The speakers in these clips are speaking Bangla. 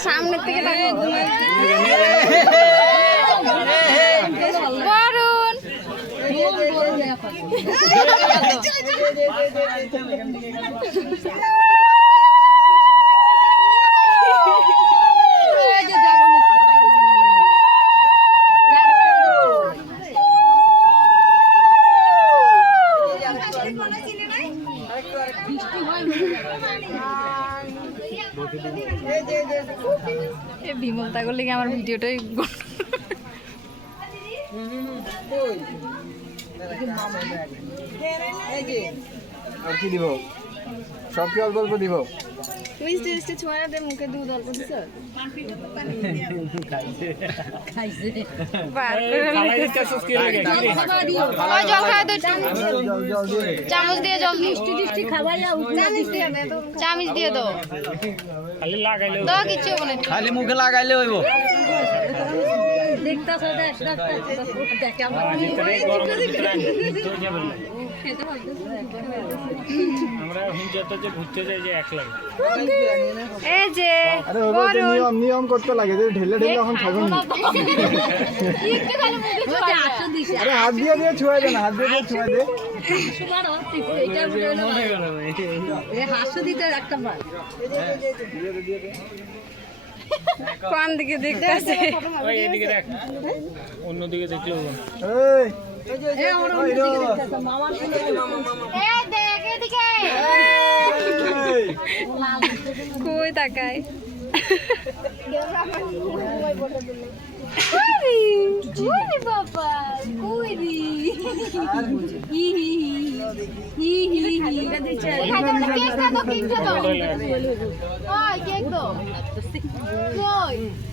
সামনে থেকে বিমল তা করলে আমার ভিডিওটাই আর কি দিব সব কি অল্প অল্প দিব মিষ্টি মিষ্টি ছোঁয়া দে মুখে দুধ অল্প দিছ চামচ দিয়ে জল মিষ্টি টিষ্টি খাওয়াইয়া চামচ দিয়ে দাও খালি লাগাইলে তো কিছু হবে না খালি মুখে লাগাইলে হইব দেখতাছ দেখ আমার আমরা হুঁজাতে যে ঘুরতে যাই যে এক লাগে এই যে আরে ওই যে নিয়ম করতে লাগে যে ঢেলে ঢেলে এখন খাবেন না একটু খালি মুখে ছোঁয়া দিছে আরে হাত দিয়ে দিয়ে ছুঁয়ে দে না হাত দিয়ে দিয়ে ছুঁয়ে দে সুমার এটা হলো এই হাসু দিতে একটা বার কোন দিকে দেখতেছে ওই এদিকে দেখ অন্য দিকে দেখলে হবে এই কই তাকায় বাবা কই রি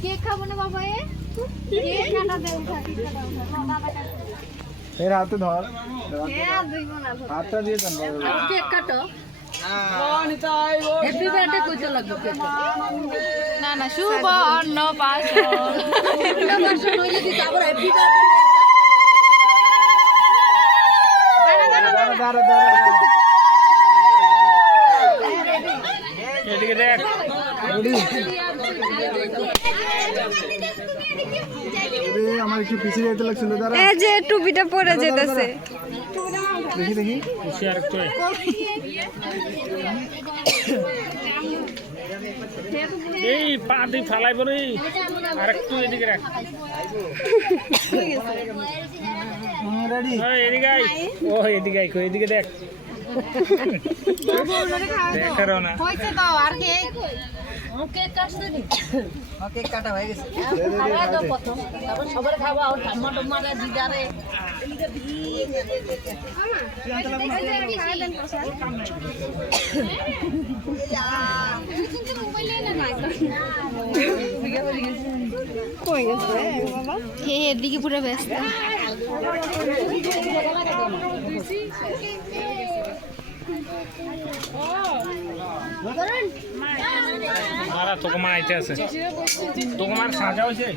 কেক খাবো না বাবা এর হাতে ধর হাতটা দিয়ে দেন কেক কাটো হ্যাপি বার্থডে কইতে লাগবে না না শুভ অন্নপ্রাশন হইলে কি আবার হ্যাপি বার্থডে এদিকে দেখ আমার একটু পিছিয়ে যেতে লাগছিল দাঁড়া এই যে টুপিটা পরে যেতেছে দেখি দেখি খুশি আর একটু এই পা দিয়ে ফালাই পরে আর একটু এদিকে রাখ রেডি এদিকে আই ও এদিকে আই এদিকে দেখ দেখারও না কেক কাটা হয়ে গেছে তারপর সবার খাওয়া আর ঠাম্মা টম্মারা দিদারে এদিকে পুরো ব্যস্ত তোকে মা আইতে আছে তোকে মার সাজা হয়েছে